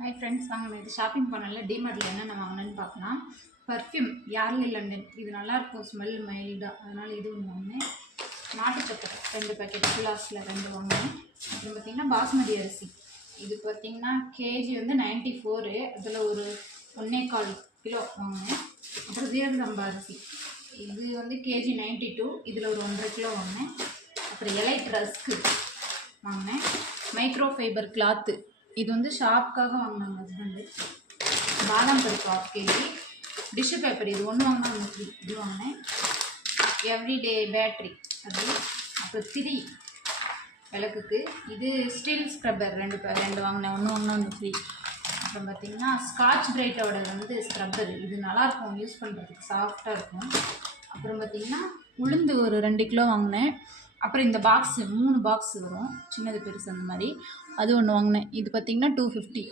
Hi friends, வாங்க இது shopping பண்ணல டிமார்ட்டில் என்னென்ன வாங்கினேன்னு பார்க்கலாம். பர்ஃப்யூம் யார்லி லண்டன், இது நல்லாயிருக்கும், ஸ்மெல் மைல்டாக, அதனால் இது ஒன்று வாங்கினேன். நாட்டு சக்கரை 2 பேக்கெட், குலாஸில் 2 வாங்கினேன். அப்புறம் பார்த்திங்கன்னா பாஸ்மதி அரிசி, இது பார்த்திங்கன்னா கேஜி வந்து 94, அதில் ஒரு 1.25 கிலோ வாங்கினேன். அப்புறம் ஜீரகசம்பா அரிசி, இது வந்து கேஜி 92, இதில் ஒரு 1.5 கிலோ வாங்கினேன். அப்புறம் எலைட் ரஸ்க்கு வாங்கினேன். மைக்ரோ ஃபைபர் கிளாத்து, இது வந்து ஷாப்புக்காக வாங்கினாங்க ஹஸ்பண்டு. பாதாம் பருப்பு 1/2 கேஜி. டிஷ்யூ பேப்பர், இது ஒன்று வாங்கினா 1 ஃப்ரீ, இது வாங்கினேன். எவ்ரிடே பேட்ரி அது. அப்புறம் 3 விளக்குக்கு, இது ஸ்டீல் ஸ்க்ரப்பர் 2 வாங்கினேன், 1 வாங்கினா 1 ஃப்ரீ. அப்புறம் பார்த்திங்கன்னா ஸ்காட்ச் பிரைட்டோட வந்து ஸ்க்ரப்பர், இது நல்லாயிருக்கும், யூஸ் பண்ணுறதுக்கு சாஃப்டாக இருக்கும். அப்புறம் பார்த்திங்கன்னா உளுந்து ஒரு 2 கிலோ வாங்கினேன். அப்புறம் இந்த பாக்ஸு 3 பாக்ஸ் வரும், சின்னது பெருசு அந்த மாதிரி, அது ஒன்று வாங்கினேன். இது பார்த்திங்கன்னா 250.